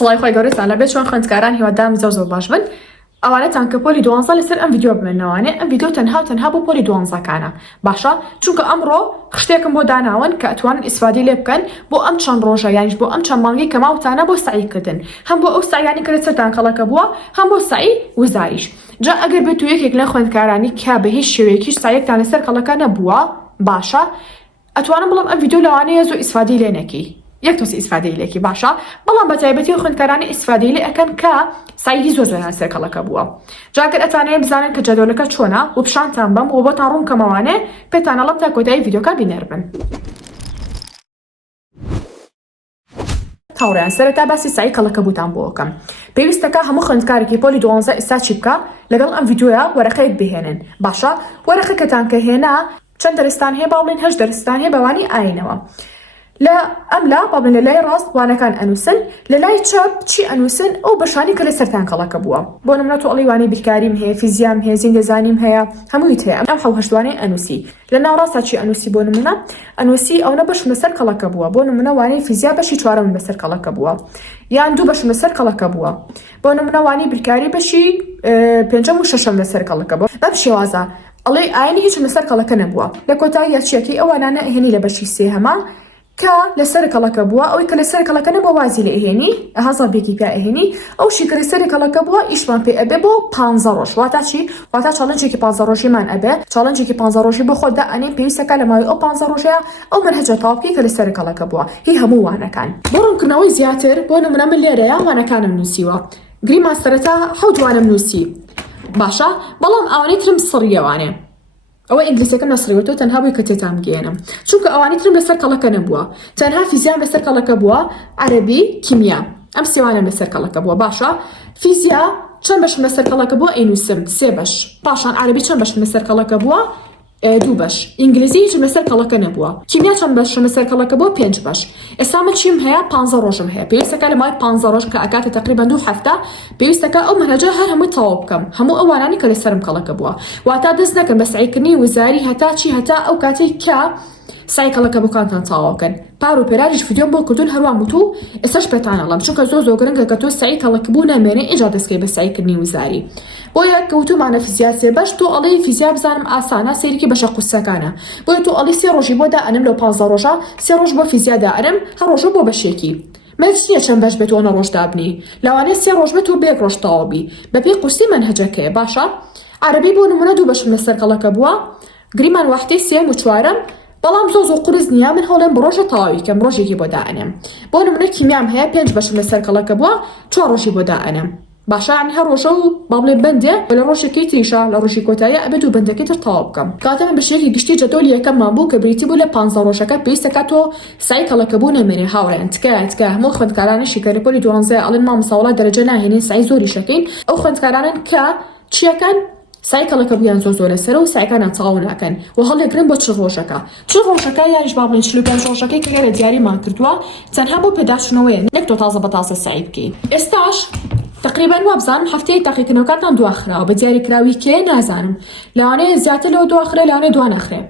سڵای خۆی گەورەتان لەبێت چۆن خوێندکاران هیوادارم زۆر باش بن. ئەوانەتان کە پۆلی 12 لەسەر ئەم ڤیدیۆ بمێنەوانێ ئەم ڤیدیۆ تەنها بۆ پۆلی 12کانە باشە، چونکە ئەمڕۆ شتێکم بۆ داناون کە ئەتوانن ئیسفادەی لێ بکەن بۆ ئەم چەند ڕۆژە یانیش بۆ ئەم چەند مانگی کە ماوتانە بۆ سعیکردن، هەم بۆ ئەو سعیانی کە لەسەرتان کەڵەکە بووە، هەم بۆ سعی وزاریش. جا ئەگەر بێت و یەکێک لە خوێندکارانی کە بە هیچ شێوەیەکیش سعیەکتان لەسەر کەڵەکە نەبووە باشە، ئەتوانم بڵم ئەم ڤیدیۆ لەوانەیە زۆر ئیسفادەی لێ نەکەی، یەک تۆسی ئیسفادەی لێکی باشە، بەڵام بە تایبەتی خوێندکارانی ئیسفادەی لێ ئەکەن کە سعیی زۆر لەسەر کەڵەکە بووە. جا ئەگەر ئەتانەیە بزانن کە جەدۆلەکە چۆنە و پیشانتان بەم و بۆتان ڕوون کەمەوانێ پێتان ئەڵەم تا کۆتایی ڤیدیۆکە بینەر بن. تاوڕیان سەرەتا باسی سعی کەڵەکە بووتان بۆ ئەەکەم. پێویستەکە هەموو خوێندکارێکی پۆلی 12 ئێستا چی بکە لەگەڵ ئەم ڤیدیۆیە وەرەقەیەک بهێنن باشە. وەرەقەکەتان کە هێنا چەند دەرستان هەیە باڵێن 8 دەرستان هەیە بەوانی ئاینەوە. لە ئەملا باڵێن لە لای ڕاست وانەکان ئەنووسن، لە لای چەپ چی ئەنووسن ئەو بەشانی کە لەسەرتان کەڵەکە بووە. بۆ نمونە تۆ ئەڵی وانەی بیرکاریم هەیە، فیزیام هەیە، زیندەزانیم هەیە، هەموویت هەیە، ئەم حەو هەشتوانەی ئەنووسی. لە ناوڕاستە چی ئەنووسی بۆ نمونە ئەنووسی ئەوە بەشم لەسەر کەڵەکە بووە، بۆ نمونە وانەی فیزیا بەشی 4ەم لەسەر کەڵەکە بووە، یان 2 بەشم لەسەر کەڵەکە بووە، بۆ نمونە وانەی بیرکاری بەشی 5ەم و 6ەم لەسەر کەڵەکە بووە. بەم شێوازە ئەڵێ ئاینی هیچ لەسەر کەڵەکە نەبووە، لە کۆتایی یاچیەکەی ئەوانانە ئەهێنی لە بەشی سێهەمە کە لەسەر کەڵەکە بووە، ئەوەی کە لەسەر کەڵەکە نەبووە وازی لە ئەهێنی هەزار بێکی پێ ئەهێنی، ئەو شی کە لەسەر کەڵەکە بووە ئیشمان پێ ئەبێ بۆ 15 ڕۆژ. واتە چی؟ واتە چاڵنجێکی 15 ڕۆژیمان ئەبێ، چاڵنجێکی 15 ڕۆژی بۆ خۆت دائەنێ پێویستەکە لە ماوەی ئەو 15 ڕۆژەیە ئەو منهەجە تەواو بکەی کە لەسەر کەڵەکە بووە، هی هەموو وانەکان. بۆ ڕوونکردنەوەی زیاتر بۆ نمونە من لێرەیە وانەکانم نووسیوە، گریمان سەرەتا 7 وانەم نووسی باشە، بەڵام ئەوانەی ترم سڕیەوانێ، ئەوە ئینگلیزیەکە نەسڕیوەتەوە تەنها بووی کە تێتان بگێنم، چونکە ئەوانی ترم لەسەر کەڵەکە نەبووە، تەنها فیزیام لەسەر کەڵەکە بووە، عەرەبی، کیمیا، ئەم سێوانم لەسەر کەڵەکە بووە باشە. فیزیا چەند بەشم لەسەر کەڵەکە بووە ئەینووسم 3 بەش، پاشان عەرەبی چەند بەشم لەسەر کەڵەکە بووە 2 بەش، ئینگلیزی هیچ لەسەر کەڵەکە نەبووە، کیمیا چەند بەشم لەسەر کەڵەکە بووە 5 بەش. ئێستا من چیم هەیە 15 ڕۆژم هەیە، پێویستەکە لە مای 15 ڕۆژ کە ئەکاتە تقریبا 2 هەفتە پێویستەکە ئەو منهەجە هەر هەمووی تەواو بکەم، هەموو ئەوانانی کە لەسەرم کەڵەکە بووە. واتە دەست نەکەن بە سعیکردنی وزاری هەتا چی هەتا ئەو کاتێک کە سعی کەڵەکە بکاتان تەواو بکەن. پار و پێراژیش ڤیدیۆم بۆ کردوون هەروە وتو ئێستاش پێتان ئەڵەم، چونکە زۆر گرنگە کە تۆ سعی کەڵەکە بوو نامێنێ ئینجا دەستکەی بە سعیکردنی وزاری. بۆیە کەوتومانە فیزیا 3 بەش، تۆ ئەڵێ فیزیا بزانم ئاسانە سەیرکی بەشە قورسەکانە، بۆیە تۆ ئەڵێ 3 ڕۆژی بۆ دائەنم لەو 15 ڕۆژە، 3 ڕۆژ بۆ فیزیا دائەنم، هەر ڕۆژە بۆ بەشێکی. مەرج نییە چەند بەش بێت ئەوە ڕۆژ دابنی، لەوانەیە 3 ڕۆژ بێت و بێک ڕۆژ تەواوبی بەپێی قورسی منهەجەکەیە باشە. عەرەبی بۆ نمونە 2 بەشم لەسەر کەڵەکە بووە، گریمان وەحدەی 3ەم و 4ەم، بەڵام زۆر قورس نییە، من هەوڵێم بە ڕۆژە تەواوی کەم، ڕۆژێکی بۆ دائەنم. بۆ نمونە کیمیام هەیە 5 بەشم لەسەر کەڵەکە بووە، 4 ڕۆژی بۆ دائەنم باشە، ینی هەر ڕۆژە و باڵێ بەندێ لە ڕۆژێکی تریشە لە ڕۆژی کۆتاییە ئەبێت و بەندەکەی تر تەواو بکەم. کاتە من بەشێکی گشتی جەدۆلی یەکەممان بوو کە بریتی بوو لە 15 ڕۆژەکە پێویستەکە تۆ سعی کەڵەکە بوو نەمێنێ هاوڕێن تکایە هەموو خوێندکارانشی کە پۆلی 12 ئەڵێن مامۆستا دەرەجە ناهێنین سعی زۆری شەکەین، ئەو خوێندکارانن کە چیەکەن سعی کەڵەکە بوویان زۆر لەسەرە و سعیەکانیان تەواو ناکەن و هەڵێگرن بۆ 40 ڕۆژەکە. 40 ڕۆژەکە یاریش با بڵێن 45 ڕۆژەکەی کە لە دیاریمان کردووە تەنها بۆ پێداچوونەوەیە، نەک تۆ تازە بەتازە سعی بکەی. ئێستاش تقریبا وابزانم هەفتەیە تاقیکردنەوەکانتان دواخراوە بە دیاریکراوی کێ نازانم، لەوانەیە زیاتر لەوە دواخرێ، لەوانەیە دوا نەخرێ.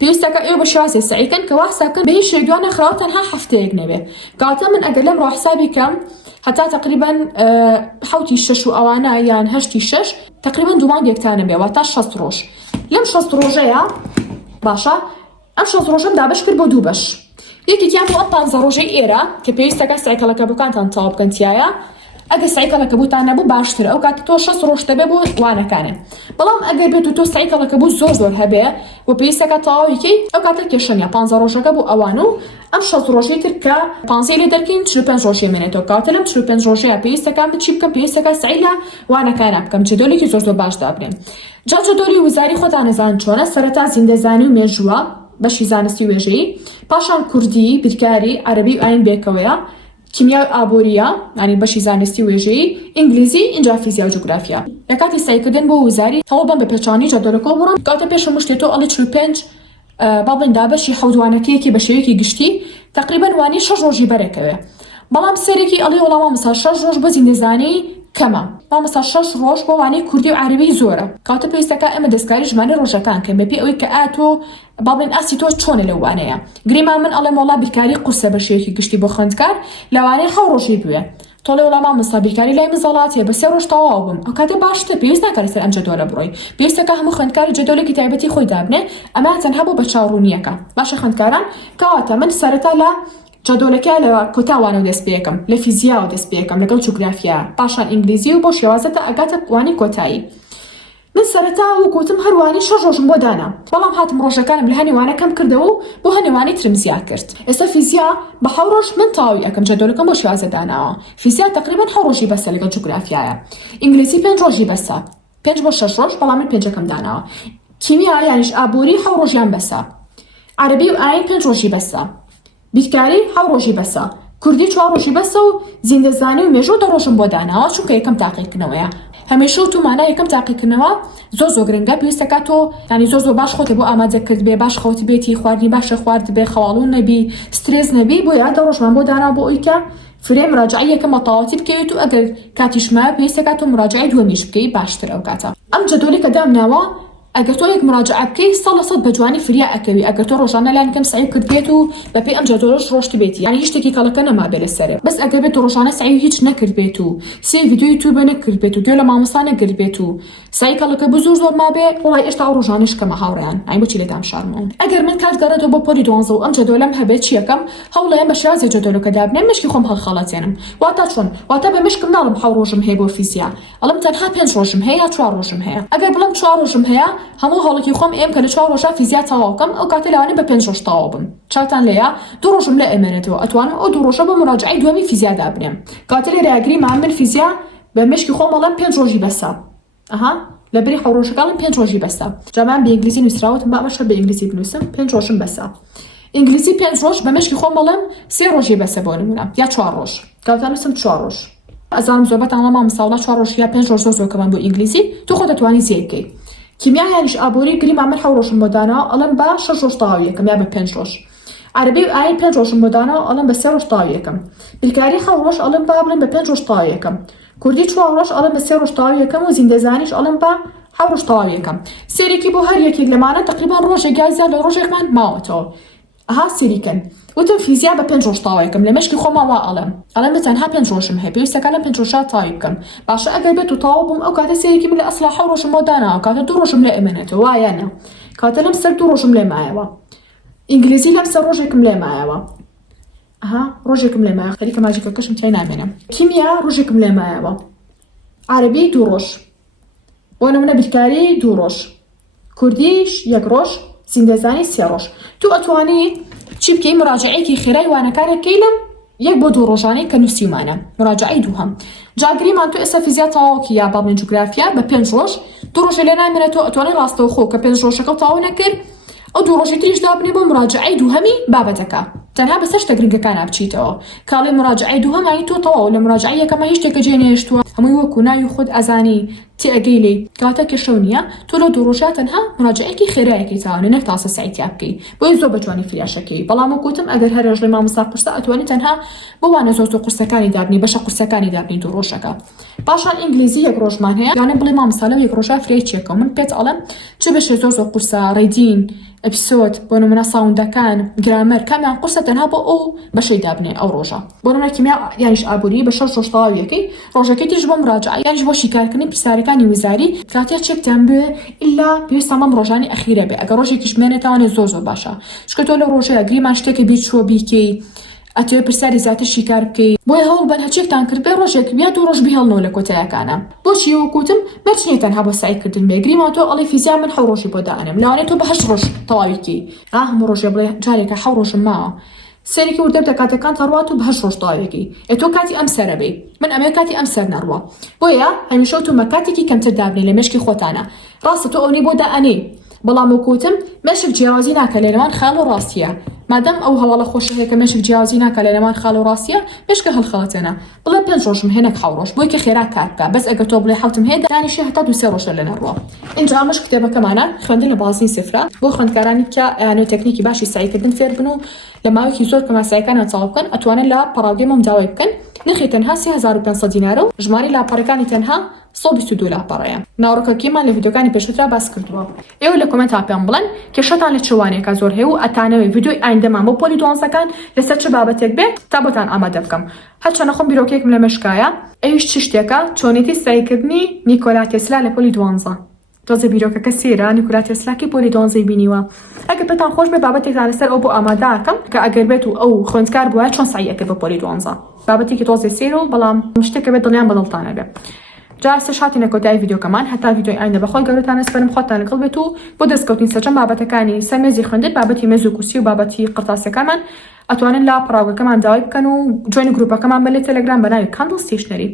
پێویستەکە ئێوە بە شێوازێ سعیکەن کە واساکەن بە هیچ شێوەیەک دوا نەخراوە تەنها هەفتەیەک نەبێ. کاتە من ئەگەر لەم ڕۆ حسابی کەم هەتا تقریبا 7 6 و ئەوانە یان 8 6 تقریبا 2 مانگێکتانە بێ، واتە 60 ڕۆژ. لەم 60 ڕۆژەیە باشە ئەم 60 ڕۆژەم دابش کرد بۆ 2 بەش، یەکێکیان بۆ ئەم 15 ڕۆژەی ئێرە کە پێویستەکە سعی کەڵەکە بکانتان تەواو بکەن تایە. ئەگەر سعی کەڵەکە بووتان نەبوو باشتر، ئەو کاتە تۆ 60 ڕۆژ دەبێ بۆ وانەکانێ. بەڵام ئەگەر بێت و تۆ سعی کەڵەکە بوو زۆر هەبێ و پێویستەکە تەواویکەی، ئەو کاتە کێشەنیە 15 ڕۆژەکە بوو ئەوان و ئەم 60 ڕۆژەی تر کە 15 لێ دەرکەین 45 ڕۆژێ مێنێتەوە. کاتە لەم 45 ڕۆژەیە پێویستەکان بچی بکەم، پێویستەکە سعی لە وانەکانە بکەم، جەدۆلێکی زۆر باش دابنێن. جا جەدۆلی وزاری خۆتان نەزان چۆنە، سەرەتا زیندەزانی و مێژووە بەشی زانستی وێژەیی، پاشان کوردی، بیرکاری، عەرەبی و ئاین بێکەوەیە، کیمیا و ئابوووریە ینی بەشی زانستی وێژەیی، ئینگلیزی، ئینجا فیزیا و جوگرافیا. لە کاتی سعیکردن بۆ وزاری هەوڵ بەم بە پێچانی جەدۆلەکە بڕۆن، کاتە پێشم شتێ تۆ ئەڵێ 45 باڵێن دابەشی حەوتوانەکەیەکی بە شێوەیەکی گشتی تقریبا وانی 6 ڕۆژی بەرەکەوێ، بەڵام سەرێکی ئەڵێ وەڵام مامۆستا 6 ڕۆژ بۆ زیندەزانی کەمە، مامۆستا 6 ڕۆژ بۆ وانەی کوردی و عەرەبی زۆرە. کاتە پێویستەکە ئەمە دەستکاری ژمارە ڕۆژەکان کەم بەپێی ئەوەی کە ئاتۆ باڵێن ئاسی تۆ چۆنە لەو وانەیە. گریمان من ئەڵێم وەڵا بیرکاری قورسە بە شێوەیەکی گشتی بۆ خوێندکار لەوانەیە 7 ڕۆژی بوێ، تۆڵێ وەڵامان مسابیرکاری لای مزەڵاتێ بە 3 ڕۆژ تەواو بم ئەو کاتە باشتر پێویست ناکات سەر ئەم جەدۆلە بڕۆی پێویستەکە هەموو خوێندکاری جەدۆلێکی تایبەتی خۆی دابنێ ئەمە تەنها بۆ بە چاوڕوونیەکە باشە خوێندکاران کەواتە من سەرەتا لە جەدۆلەکە لە کۆتاوانە دەست پێ یەکەم لە فیزیاوە دەست پێ یەکەم لەگەڵ جوگرافیا پاشان ئینگلیزی و بۆ شێوازەتە ئەگاتە وانی کۆتایی من سەرەتا وەکوتم هەروانی 6 ڕۆژم بۆ دانا بەڵام هاتم ڕۆژەکانم لە هەنێوانە کەم کردەوە و بۆ هەنێوانی ترم زیاد کرد ئێستا فیزیا بە 7 ڕۆژ من تەواوی ئەەکەم جەدۆلەکەم بۆ شێوازە داناوە فیزیا تقریبا 7 ڕۆژی بەسە لەگەڵ جوگرافیایە ئینگلیزی 5 ڕۆژی بەسە 5 بۆ 6 ڕۆژ بەڵام من 5ەکەم داناوە کیمیا یانیش ئابووری 7 ڕۆژیان بەسە عەرەبی و ئاین 5 ڕۆژی بەسە بیرکاری 7 ڕۆژی بەسە کوردی 4 ڕۆژی بەسە و زیندەزانی و مێژوو 2 ڕۆژم بۆ داناوە چونکە یەکەم تاقیکردنەوەیە هەمیشە و تومانە یەکەم تاقیکردنەوە زۆ گرنگە پێویستەکە تۆ ینی زۆ باش خۆتە بۆ ئامادە کرد بێ باش خەوت بێتی خواردنی باشە خوارد بێ خەواڵون نەبی سترێس نەبی بۆ یا 2 ڕۆژمان بۆ دانا بۆ ئەوی کە فرێ مراجعی یەکەم بەتەواوەتی بکەوێت و ئەگەر کاتیشمە پێویستەکە تۆ مراجعی دووەمیش بکەی باشتر ئەو کاتە ئەم جەدۆلی کە دامناوە ئەگەر تۆ یەک مراجعە بکەی 100% بە جوانی فریا ئەکەوی ئەگەر تۆ ڕۆژانە لایەن کەم سعی کرد بێت و بەپێی ئەم جەدۆلەش ڕۆشت بێتی یعنی هیچ شتێکی کەڵەکە نەما بێ لەسەرێ بەس ئەگەر بێت ڕۆژانە سعی هیچ نەکرد بێت و سێ ڤیدیۆ یوتیوب نەکرد بێت و گوێ لە مامۆستا نەگرت بێت و سعی کەڵەکە بە زۆر ما بێ وڵای ئێشتا ئەو ڕۆژانەش کەمە هاوڕێیان ئای بۆچی لێدام شارمەوە ئەگەر من کات گەڕێتەوە بۆ پۆلی 12 و ئەم جەدۆلەم هەبێت چی یەکەم هەوڵەیەم بە شێوازی جەدۆلەکە دابنێم مشکی خۆم هەڵخەڵەتێنم واتە چۆن واتە بە مشکم ناڵم 7 ڕۆژم هەیە بۆ فیزیا ئەڵم تەنها 5 ڕۆژم هەیە یا 4 ڕۆژم هەیە ئەگەر بڵم 4 ڕۆژم هەیە هەموو هەوڵێکی خۆم ئێم کە لە 4 ڕۆژە فیزیا تەواوکەم ئەو کاتە لەوانەیە بە 5 ڕۆژ تەواو بم چاوتان لێیە 2 ڕۆژم لە ئێمێنێتەوە ئەتوانم ئەو 2 ڕۆژە بە مراجعەی دووەمی فیزیا دابنێم کاتە لێرە یاگریمان من فیزیا بە مشکی خۆم ئەڵێم 5 ڕۆژی بەسە لە بری 7 ڕۆژەکەڵم 5 ڕۆژی بەسە جامان بە ئینگلیزی نووسراوەتم بامەشە بە ئینگلیزی بنووسم 5 ڕۆژم بەسە ئینگلیزی 5 ڕۆژ بە مشکی خۆم بەڵێم 3 ڕۆژی بەسە بۆ نمونە یا 4 ڕۆژ کاتە نووسم 4 ڕۆژ ئەزانم زۆربەتان وڵام مەساڵە 4 ڕۆژ یا 5 ڕۆژ زۆرکەمان بۆ ئینگلیزی تو خۆ دەتوانی زیاد بکەی کیمیا یانیش ئابووری گریمان من 7 ڕۆژم بۆ داناوە ئەڵێم بە 6 ڕۆژ تەواو یەکەم یا بە 5 ڕۆژ عەرەبی و ئاین 5 ڕۆژم بۆ داناوە ئەڵێم بە 3 ڕۆژ تەواو یەکەم بیرکاری 7 ڕۆژ ئەڵێم با بڵێم بە 5 ڕۆژ تەواو یەکەم کوردی 4 ڕۆژ ئەڵێم بە 3 ڕۆژ تەواو یەکەم و زیندەزانیش ئەڵێم بە 7 ڕۆژ تەواو یەکەم سێرێکی بۆ هەر یەکێک لەمانە تقریبا ڕۆژێک یازە لە ڕۆژێکمان ماوەتەوە سێریکەن وتم فیزیا بە 5 ڕۆژ تەواو یەکەم لە مشکی خۆما وا ئەڵێم بە تەنها 5 ڕۆژم هەیە پێویستەکە لە 5 ڕۆژە تەواوی بکەم باشە ئەگەر بێت و تەواو بووم ئەو کاتە سێرێکی من لە ئەسڵا 7 ڕۆژم بۆ داناوە کاتە 2 ڕۆژم لێ ئێمێنێتەوە وایانە کاتە لەم سەر 2 ڕۆژم لێ مایەوە ئینگلیزی لەم سەر ڕۆژێکم لێ مایەوە ڕۆژێکم لێ مایە خەریکە ماژیکە کەشم تای نامێنم کیمیا ڕۆژێکم لێ مایەوە عەرەبی 2 ڕۆژ بۆ نمونە بیرکاری 2 ڕۆژ کوردیش 1 ڕۆژ زیندەزانی 3 ڕۆژ تو ئەتوانی چی بکەی مراجعەیەکی خێرای وانەکارێکی لەم 1 بۆ 2 ڕۆژانەی کە نووسیمانە مراجعەی دووهەم جاگریمان تو ئێستا فیزیا تەواوکی یا باڵێن جوگرافیا بە 5 ڕۆژ 2 ڕۆژ لێ نامێنێتەوە ئەتوانی ڕاستەوە خۆ کە 5 ڕۆژەکە تەواو نەکرد ئەو 2 ڕۆژی تریش دابنێ بۆ مراجعەی دووهەمی بابەتەکە تەنها بە سەر شتە گرنگەکان بچیتەوە کاڵێ مراجعەی دووهەمانی تۆ تەواو لە مراجعەی یەکەمە هیچ شتێکە جێ نێشتووە هەمووی وەکو ناوی خۆت ئەزانی تی ئەگەی لێ کاتە کێشەو نییە تۆ لە 2 ڕۆژە تەنها مراجعەیەکی خێرایەکی تاوانە نەک تاسە سعیتیا بکەی بۆیە زۆر بەتوانی فریاشەکەی بەڵام وەکوتم ئەگەر هەر ڕێژەی مامۆستا قورسە ئەتوانی تەنها بۆ وانە زۆر قورسەکانی دابنی بەشە قورسەکانی دابنی 2 ڕۆژەکە پاشان ئینگلیزی 1 ڕۆژمان هەیە یانە بڵێ مامۆستا لەو 1 ڕۆژە فرێ چێکەوە من پێت ئەڵێم چ بەشێ زۆر قورسە ڕێدین ئەپیسۆد بۆ نمونە ساوندەکان گرامەر کامیان قورسە تەنها بۆ ئەو بەشەی دابنێ ئەو ڕۆژە بۆ نمونە کیمیا یانیش ئابووری بە 6 ڕۆژ تەواو یەکەی ڕۆژەکەی تریش بۆ مراجعە یانیش بۆ شیکارکردنی پرسیارەکانی وزاری کاتیا چێکتان بێ ئیلا پێویستە مەم ڕۆژانی ئەخیرە بێ ئەگەر ڕۆژێکیش بمێنێتەوانێ زۆر باشە چکە تۆ لە ڕۆژەیە گریمان شتێکە بیت چووە بیکەی ئەتوێ پرسیاری زیاتر شیکار بکەی بۆیە هەوڵ بەن هەرچێکتان کرد بێ ڕۆژێک یا 2 ڕۆژ بهێڵنەوە لە کۆتاییەکانە بۆچی وەکوتم مەرجنێ تەنها بۆ سعیکردن بێ گریمان تۆ ئەڵێ فیزیا من 7 ڕۆژی بۆ دائەنێم لەوانەیە تۆ بە 8 ڕۆژ تەواویکەی هەموو ڕۆژێ بڵێ جارێکە 7 ڕۆژم ماوە سەرێکی وردە بدە کاتەکان تەڕوات و بە 8 ڕۆژ تەواویەکەی ئێتۆ کاتی ئەم سەرە بێ من ئەمێ کاتی ئەم سەر نەڕوە بۆیە هەمیشە تومە کاتێکی کەمتر دابنێ لە مێشکی خۆتانە ڕاستە تۆ ئەوەی بۆ دائەنێ بەڵام وەکوتم مێشک جیاوازی ناکە لێرەوان خاڵ و ڕاستیە مادەم ئەو هەواڵە خۆشە هەیە کە مێشک جیاوازی ناکە لێرەوان خاڵ و ڕاستیە مێشکە هەڵخەڵەتێنە بڵێ 5 ڕۆژم هێنە 7 ڕۆژ بۆی کە خێرا کار بکە بەس ئەگەر تۆ بڵێ حوتم هەیە دانیشە هەتا 2-3 ڕۆژ لە نەڕوە اینجا ئەمەش کتێبەکەمانە خوێندن لە بازنی سفرە بۆ خوێندکارانی کە یانێ تەکنیکی باشی سعیکردن فێر بن و لە ماوەیەکی زۆر کە ماسایەکانیان تەواو بکەن ئەتوانن لە پەڕاوگەی مامۆستای بکەن نرخی تەنها 3500 دینارە و ژماری لاپەڕەکانی تەنها 122 لاپەڕەیە ناوڕۆکەکیمان لە ڤیدیۆکانی پێشووترا باس کردووە ئێوە لە کۆمنت پێم بڵێن کێشەتان لە چوانێکە زۆر هەیە و ئەتانەوێ ڤیدیۆی ئاین ئایندەمان بۆ پۆلی دوانزەکان لەسەر چ بابەتێک بێت تا بۆتان ئامادە بکەم. هەرچەندە خۆم بیرۆکێکم لە مێشکایە ئەویش چ شتێکە چۆنێتی سایکردنی نیکۆلا تێسلا لە پۆلی دوانزە. تۆزە بیرۆکەکە سێرە نیکۆلا تێسلاکی پۆلی دوانزەی بینیوە. ئەگەر پێتان خۆش بێ بابەتێکتان لەسەر ئەو بۆ ئامادەکەم کە ئەگەر بێت و ئەو خوێندکار بووە چۆن سعیە کرد بە پۆلی دوانزە. بابەتێکی تۆزێ سێر و بەڵام شتێکە بێت دڵیان بەدڵتانە بێ. جا سێشاتی نەکۆتای ڤیدیۆکەمان هەتا ڤیدیۆی ئایندە بەخۆی گەورەتان سپەرم خۆتان لەگەڵ بێت و بۆ دەستکەوتنی سەرجەم بابەتەکانی سەرمێزی خوێندن بابەتی مێز و کورسی و بابەتی قرتاسیەکانمان ئەتوانن لا پڕاوگەکەمان داوای بکەن و جوین گروپەکەمان بە لێ تەلەگرام بە ناوی کاندڵ ستیشنەری.